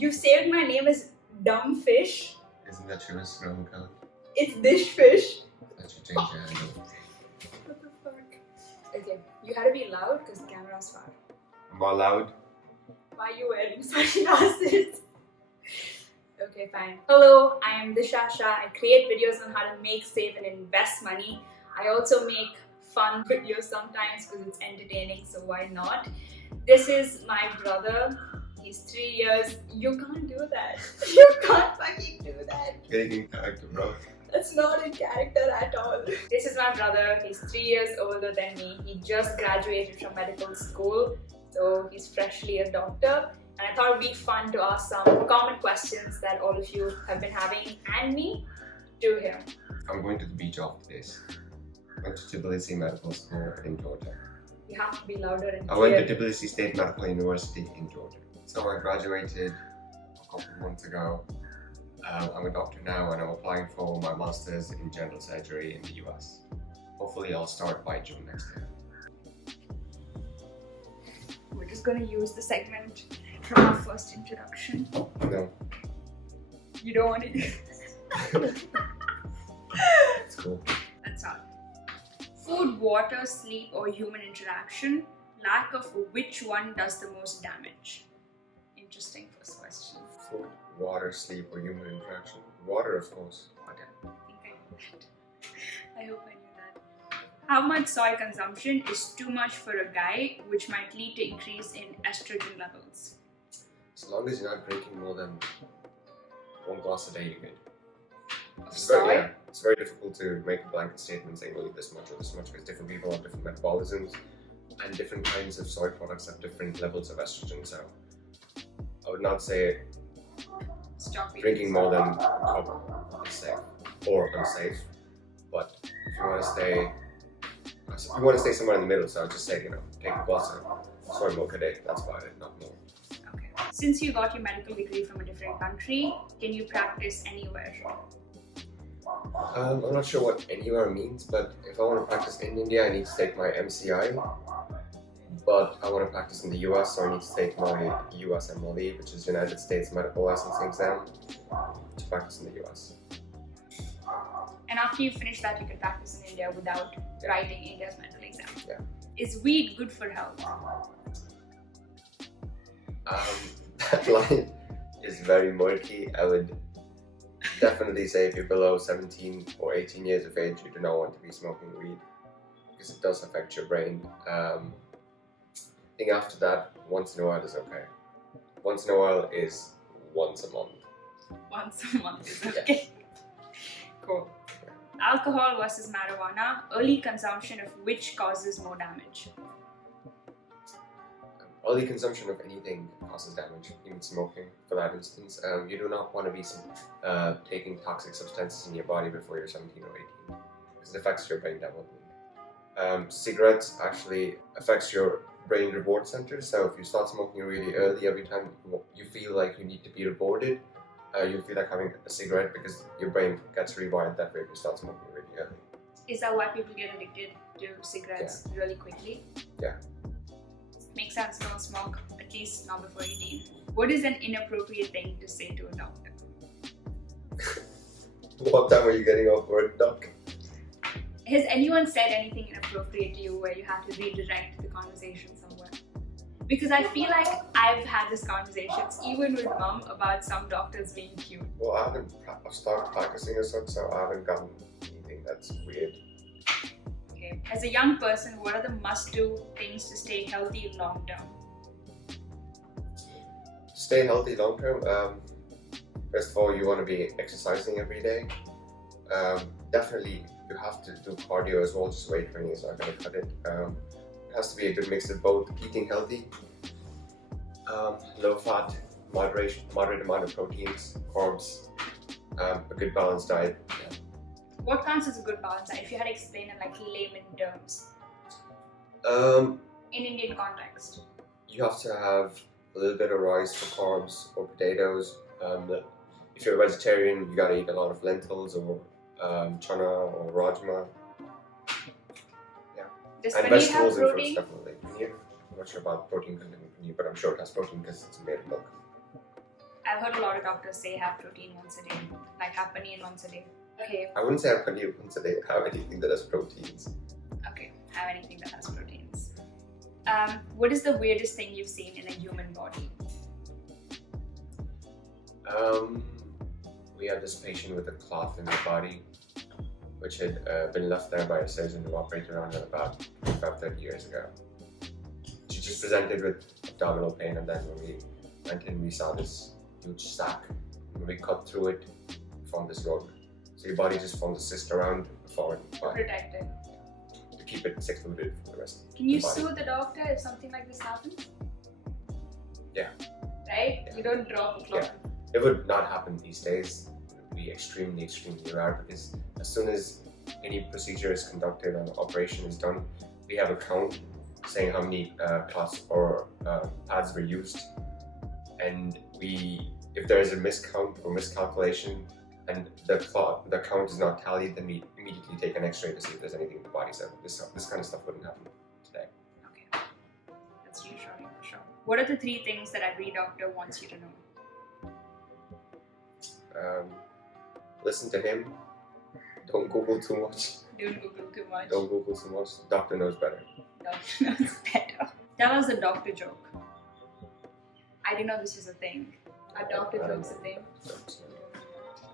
You saved my name as Dumb Fish. Isn't that your Instagram account? It's dishfishh. That should change your handle. What the fuck? Okay, you had to be loud because the camera's far. More loud. Why are you wearing sunglasses? Okay, fine. Hello, I am Dishfishh. I create videos on how to make, save and invest money. I also make fun videos sometimes because it's entertaining, so why not? This is my brother. He's 3 years. You can't do that. You can't fucking do that. Getting in character, bro. That's not in character at all. This is my brother. He's 3 years older than me. He just graduated from medical school, so he's freshly a doctor. And I thought it would be fun to ask some common questions that all of you have been having and me to him. I'm going to the beach after this. I went to Tbilisi Medical School in Georgia. You have to be louder and I went to Tbilisi State Medical University in Georgia. So I graduated a couple of months ago. I'm a doctor now and I'm applying for my master's in general surgery in the US. Hopefully I'll start by June next year. We're just going to use the segment from our first introduction. No. You don't want to use It's cool. That's all. Food, water, sleep or human interaction, lack of which one does the most damage? Interesting first question. Food, water, sleep, or human interaction? Water, of course. Water. I think I knew that. I hope I knew that. How much soy consumption is too much for a guy, which might lead to increase in estrogen levels? As long as you're not drinking more than 1 glass a day, you're good. Of It's soy? very, it's very difficult to make a blanket statement saying we'll eat this much or this much because different people have different metabolisms and different kinds of soy products have different levels of estrogen. So I would not say Stop eating drinking soy. more than a cup is safe or unsafe. But if you want to stay somewhere in the middle, so I would just say, take a glass of soy milk a day. That's about it, not more. Okay. Since you got your medical degree from a different country, can you practice anywhere? I'm not sure what anywhere means, but if I want to practice in India, I need to take my MCI. But I want to practice in the US, so I need to take my USMLE, which is United States Medical Licensing Exam, to practice in the US. And after you finish that, you can practice in India without writing India's medical exam. Yeah. Is weed good for health? That line is very murky. I would definitely say if you're below 17 or 18 years of age, you do not want to be smoking weed because it does affect your brain. I think after that, once in a while is okay. Once in a while is once a month. Once a month is okay. Cool. Alcohol versus marijuana, early consumption of which causes more damage? Early consumption of anything causes damage, even smoking for that instance. You do not want to be taking toxic substances in your body before you're 17 or 18 because it affects your brain development. Cigarettes actually affects your brain reward centers, so if you start smoking really early, every time you feel like you need to be rewarded, you feel like having a cigarette because your brain gets rewired that way if you start smoking really early. Is that why people get addicted to cigarettes really quickly? Yeah. Makes sense, don't smoke, at least not before 18. What is an inappropriate thing to say to a doctor? What time are you getting off work, doc? Has anyone said anything inappropriate to you where you had to redirect the conversation somewhere? Because I feel like I've had these conversations even with mum about some doctors being cute. Well, I've started practicing as such, so I haven't gotten anything that's weird. Okay. As a young person, what are the must-do things to stay healthy long term? To stay healthy long term, first of all, you want to be exercising every day. Definitely, you have to do cardio as well, just weight training is not going to cut it. It has to be a good mix of both eating healthy, low fat, moderate amount of proteins, carbs, a good balanced diet. Yeah. What counts as a good balance? If you had to explain in like layman terms. In Indian context. You have to have a little bit of rice for carbs or potatoes. If you're a vegetarian, you gotta eat a lot of lentils or chana or rajma. Yeah. Does And paneer have vegetables and fruits protein? definitely. Paneer. I'm not sure about protein content in paneer, but I'm sure it has protein because it's made of milk. I've heard a lot of doctors say have protein once a day, like have paneer once a day. Okay. I wouldn't say have paneer once a day. Have anything that has proteins. Okay, have anything that has proteins. What is the weirdest thing you've seen in a human body? We had this patient with a clot in her body, which had been left there by a surgeon who operated on her about 30 years ago. She just presented with abdominal pain, and then when we went in, we saw this huge sac. When we cut through it, we found this rug. So your body just forms a cyst around the foreign body Protected. to keep it secluded from the rest of Can you the body. sue the doctor if something like this happens? Yeah. Right? You don't drop a clot. Yeah. It would not happen these days. It would be extremely, extremely rare, because as soon as any procedure is conducted and operation is done, we have a count saying how many clots or pads were used, and if there is a miscount or miscalculation and the count is not tallied, then we immediately take an X-ray to see if there's anything in the body. So this kind of stuff wouldn't happen today. Okay, that's reassuring for sure. What are the 3 things that every doctor wants you to know? Listen to him. Don't Google too much. Don't Google too much. Don't Google too much. The doctor knows better. Doctor knows better. Tell us a doctor joke. I didn't know this was a thing. A doctor joke's a thing.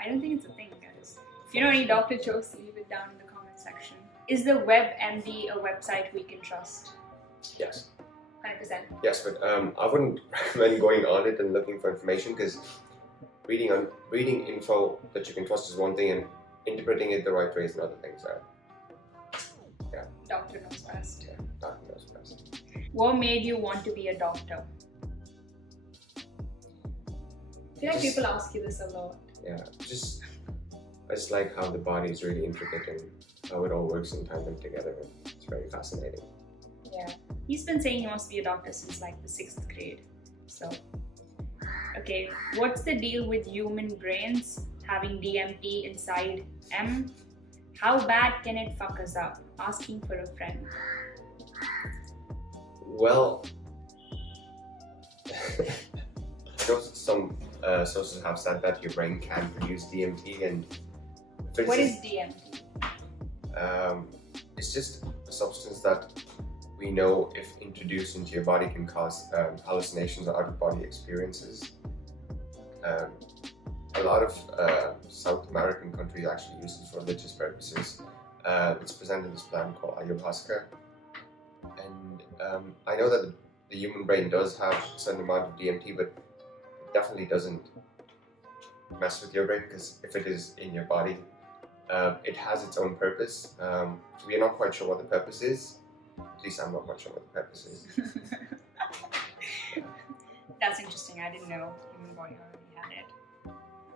I don't think it's a thing, guys. If you know any doctor jokes, leave it down in the comment section. Is the Webmd a website we can trust? Yes. 100%. Yes, but I wouldn't recommend going on it and looking for information, because reading info that you can trust is one thing, and interpreting it the right way is another thing. So, yeah. Doctor knows best. Yeah, doctor knows best. What made you want to be a doctor? I feel like people ask you this a lot. Yeah, I just like how the body is really intricate and how it all works in tandem together. It's very fascinating. Yeah. He's been saying he wants to be a doctor since like the 6th grade. So, okay, what's the deal with human brains having DMT inside M? How bad can it fuck us up? Asking for a friend. Well, I know some sources have said that your brain can produce DMT, and What is DMT? It's just a substance that we know, if introduced into your body, can cause hallucinations or out-of-body experiences. A lot of South American countries actually use it for religious purposes. It's presented in this plant called ayahuasca, and I know that the human brain does have a certain amount of DMT, but it definitely doesn't mess with your brain, because if it is in your body, it has its own purpose. We are not quite sure what the purpose is. At least I'm not quite sure what the purpose is. That's interesting. I didn't know human body already had it.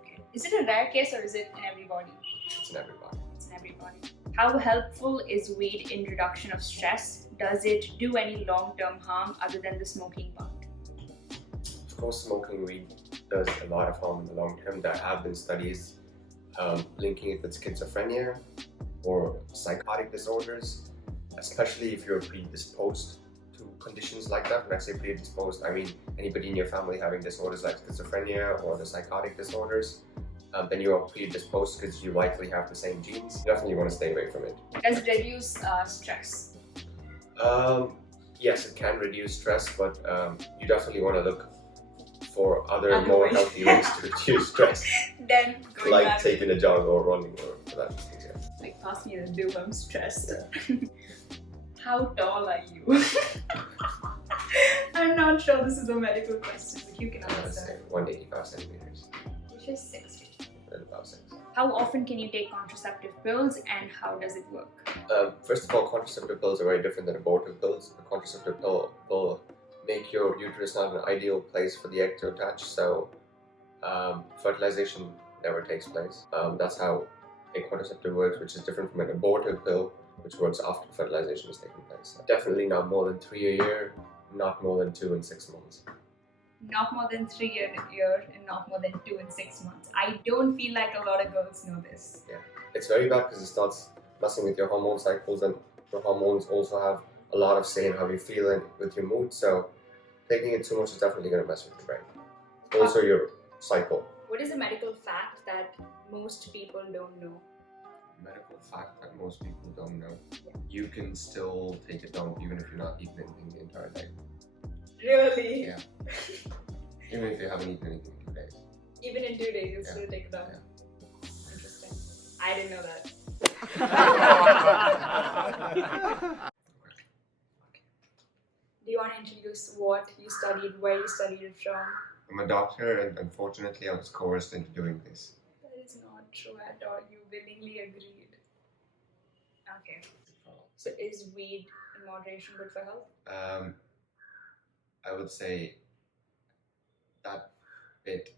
Okay. Is it a rare case or is it in everybody? It's in everybody. It's in everybody. How helpful is weed in reduction of stress? Does it do any long-term harm other than the smoking part? Of course, smoking weed does a lot of harm in the long term. There have been studies linking it with schizophrenia or psychotic disorders, especially if you're predisposed to conditions like that. When I say predisposed, I mean anybody in your family having disorders like schizophrenia or the psychotic disorders, then you are predisposed because you likely have the same genes. You definitely want to stay away from it. Does it reduce stress? Yes, it can reduce stress, but you definitely want to look for other Other more ways. healthy ways to reduce stress, Then going like back, taking a jog or running or for that instance. Yeah. like pass me the do, I'm stressed. Yeah. How tall are you? I'm not sure this is a medical question, but you can Let's answer. say 185 centimeters, Which is 6 feet. about 6. How often can you take contraceptive pills and how does it work? First of all, contraceptive pills are very different than abortive pills. A contraceptive pill will make your uterus not an ideal place for the egg to attach, so fertilization never takes place. That's how a contraceptive works, which is different from an abortive pill, which works after fertilization has taken place. So definitely not more than 3 a year, not more than 2 in 6 months. Not more than 3 a year and not more than 2 in 6 months. I don't feel like a lot of girls know this. It's very bad because it starts messing with your hormone cycles, and your hormones also have a lot of say in how you feel and with your mood, so taking it too much is definitely going to mess with your brain. Also, your cycle. What is a medical fact that most people don't know? Medical fact that most people don't know. Yeah. You can still take a dump even if you're not eating anything the entire day. Really? Yeah. Even if you haven't eaten anything in 2 days. Even in 2 days, you'll Yeah. still take it down. Yeah. Interesting. I didn't know that. Do you want to introduce what you studied, where you studied it from? I'm a doctor, and unfortunately I was coerced into doing this. That is not true at all. You willingly agreed. Okay. So is weed in moderation good for health? I would say that bit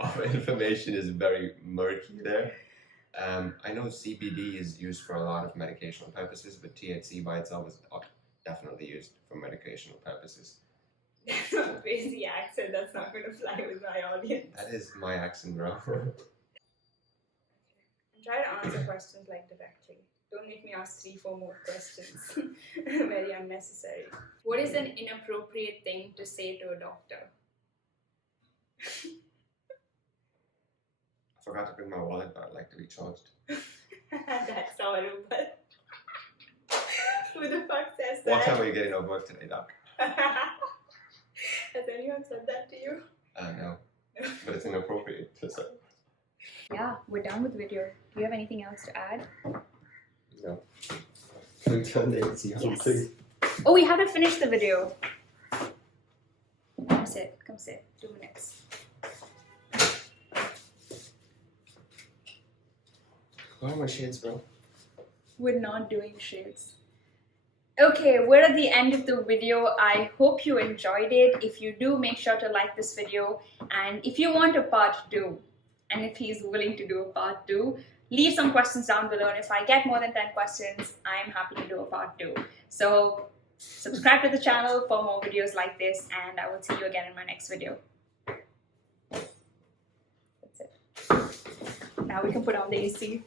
of information is very murky there. I know CBD is used for a lot of medicational purposes, but THC by itself is definitely used for medicational purposes. That's a crazy accent. That's not going to fly with my audience. That is my accent, bro. And try to answer questions like directly. Don't make me ask 3-4 more questions. Very unnecessary. What is an inappropriate thing to say to a doctor? I forgot to bring my wallet, but I'd like to be charged. That's horrible. Who the fuck says that? What time are you getting off work today, Doc? Has anyone said that to you? No. But it's inappropriate to say. Yeah, we're done with the video. Do you have anything else to add? No. Yes. Oh, we have to finish the video. Come sit. 2 minutes. Where are my shades, bro? We're not doing shades. Okay, we're at the end of the video. I hope you enjoyed it. If you do, make sure to like this video. And if you want a part 2, and if he's willing to do a part 2, leave some questions down below. And if I get more than 10 questions, I'm happy to do a part 2. So subscribe to the channel for more videos like this, and I will see you again in my next video. That's it. Now we can put on the AC.